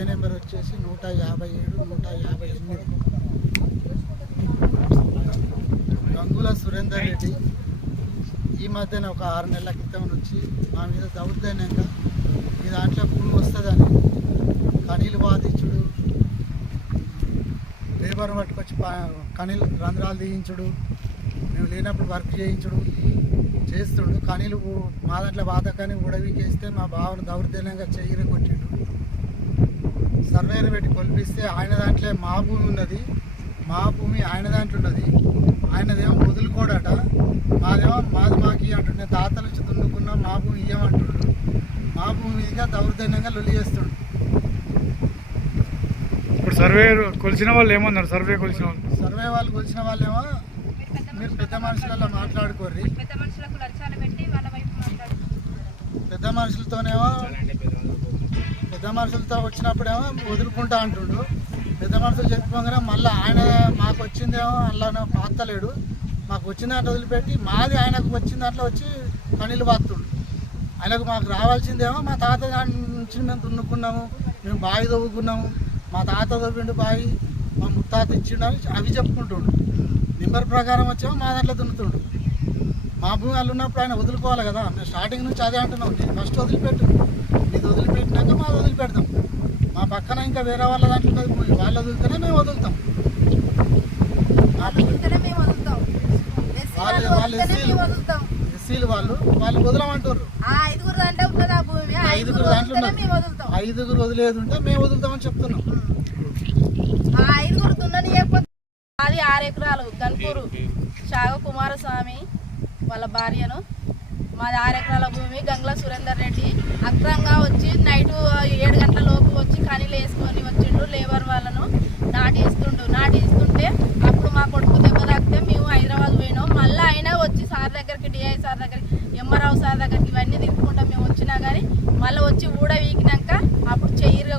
Survey number వచ్చేసి 157 158. గంగుల సురేందర్ రెడ్డి ఈ మధ్యన ఒక 6 నెలల క్రితం నుంచి మా మీద దౌర్జన్యంగా మీ దాంట్లో భూమి వస్తుందని కనీలు వాదించుడు, లేబర్ పట్టుకొచ్చి కనీలు రంధ్రాలు తీయించుడు, మేము లేనప్పుడు వర్క్ చేయించుడు చేస్తుడు. కనీలు మా దాంట్లో వాదకాన్ని ఉడవికేస్తే మా బావను దౌర్జన్యంగా చెయ్యిర కొట్టిండు. సర్వేలు పెట్టి కొలిపిస్తే ఆయన దాంట్లో మా భూమి ఉన్నది, మా భూమి ఆయన దాంట్లో ఉన్నది. ఆయనదేమో వదులుకోడట, మాదేమో మాది మాకి అంటుండే. తాతలు వచ్చి దున్నుకున్నాం, మా భూమి ఇయ్యమంటుండ్రు. మా భూమి మీదుగా దౌర్జన్యంగా లొల్లి చేస్తుండు. ఇప్పుడు సర్వే కొలిచిన వాళ్ళు ఏమన్నారు? సర్వే వాళ్ళు కొలిచిన వాళ్ళేమో మీరు పెద్ద మనుషులలో మాట్లాడుకోర్రి, పెద్ద మనుషులతో వచ్చినప్పుడేమో వదులుకుంటా అంటుండు. పెద్ద మనుషులు చెప్పుకోగానే మళ్ళీ ఆయన మాకు వచ్చిందేమో అలా పాతలేడు, మాకు వచ్చిన దాంట్లో వదిలిపెట్టి మాది ఆయనకు వచ్చిన దాంట్లో వచ్చి కనీళ్ళు పాతుండు. ఆయనకు మాకు రావాల్సిందేమో మా తాత నుంచి మేము దున్నుకున్నాము, మేము బావి తవ్వుకున్నాము, మా తాత తవ్విండు బావి, మా ముత్తాత ఇచ్చిండు అని అవి చెప్పుకుంటుండు. నెంబర్ ప్రకారం వచ్చేమో మా దాంట్లో దున్నుతుండు. మా భూమి వాళ్ళు ఉన్నప్పుడు ఆయన వదులుకోవాలి కదా. మేము స్టార్టింగ్ నుంచి అదే అంటున్నాం, నేను ఫస్ట్ వదిలిపెట్టు, ఇది వదిలిపెట్టినాక మాది వదిలిపెడతాం. మా పక్కన ఇంకా వేరే వాళ్ళ దాంట్లో ఉంటుంది భూమి, వాళ్ళు వదులుతూనే మేము వదులుతాం. ఎస్సీలు వాళ్ళు వదలమంటారు. 5 దాంట్లో వదిలేదు ఉంటే మేము వదులుతామని చెప్తున్నాం. 5 అది 6 ఎకరాలు గన్పూరు షాగ కుమారస్వామి వాళ్ళ భార్యను. మాది 6 ఎకరాల భూమి. గంగుల సురేందర్ రెడ్డి అక్రంగా వచ్చి నైటు 7 గంటల లోపు వచ్చి కనీలు వేసుకొని వచ్చిండు. లేబర్ వాళ్ళను నాటిస్తుంటే అప్పుడు మా కొడుకు దెబ్బ తాకితే మేము హైదరాబాద్ పోయినాం. మళ్ళీ అయినా వచ్చి సార్ దగ్గరికి, డిఐ సార్ దగ్గరికి, ఎంఆర్ఆవు సార్ దగ్గరికి ఇవన్నీ తిప్పుకుంటాం మేము వచ్చినా కానీ మళ్ళీ వచ్చి ఊడ వీకినాక అప్పుడు చెయ్యిరుగా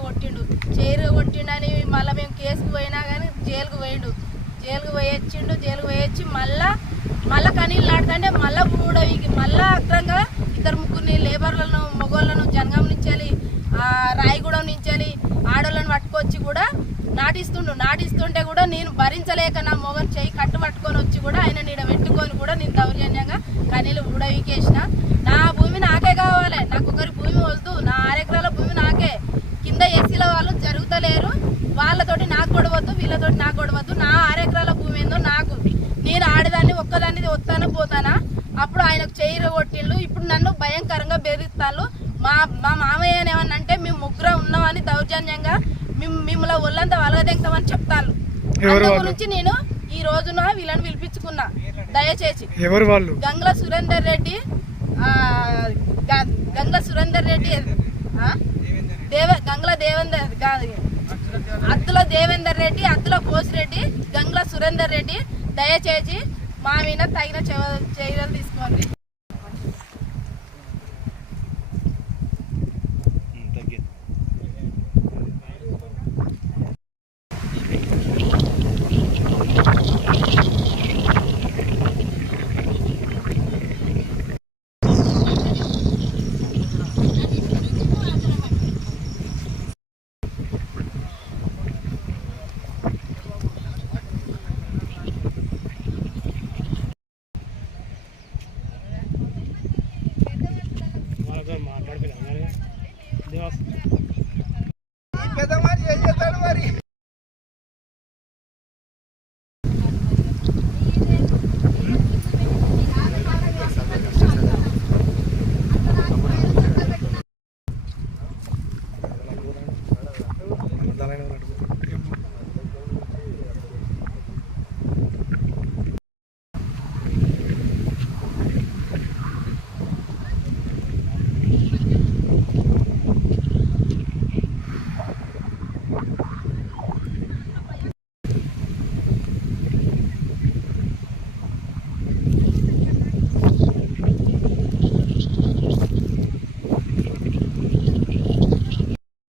కొట్టిండని మళ్ళీ మేము కేసుకు పోయినా కానీ జైలుకు పోయొచ్చి మళ్ళీ కనీళ్ళు నాటుకంటే మళ్ళీ ఊడ వీకి మళ్ళీ అక్రంగా 2-3 లేబర్లను, మగోళ్ళను జనగాం నుంచెలి, రాయగూడెం నుంచెలి ఆడోళ్ళను పట్టుకొచ్చి కూడా నాటిస్తుంటే కూడా నేను భరించలేక నా మొగను చెయ్యి కట్టు పట్టుకొని వచ్చి కూడా ఆయన నీడ పెట్టుకొని కూడా నేను దౌర్జన్యంగా కనీళ్ళు ఊడవికేసిన. నా భూమి నాకే కావాలి, నాకు ఒకరి భూమి వద్దు, నా 6 ఎకరాల భూమి నాకే. కింద ఎస్సీల వాళ్ళు జరుగుతలేరు, వాళ్ళతోటి నాకు గొడవద్దు, వీళ్ళతోటి నాకు గొడవద్దు. నా 6 ఎకరాల భూమి ఏందో నాకు, నేను ఆడదాన్ని ఒక్కదాన్ని వస్తాను పోతానా. అప్పుడు ఆయనకు చెయ్యి కొట్టిళ్ళు. ఇప్పుడు నన్ను భయంకరంగా బెదిరిస్తాను. మా మామయ్య ఏమన్నా అంటే మేము ముగ్గురం ఉన్నామని దౌర్జన్యంగా మిమ్మల్ని ఒళ్ళంతా వలగదెంగతామని చెప్తాను. గురించి నేను ఈ రోజున వీళ్ళని పిలిపించుకున్నా. దయచేసి గంగుల సురేందర్ రెడ్డి అద్దుల దేవేందర్ రెడ్డి, అద్దుల బోసిరెడ్డి, గంగుల సురేందర్ రెడ్డి దయచేసి మా మీద తగిన చర్యలు తీసుకోండి. మాట్లాడుతున్నా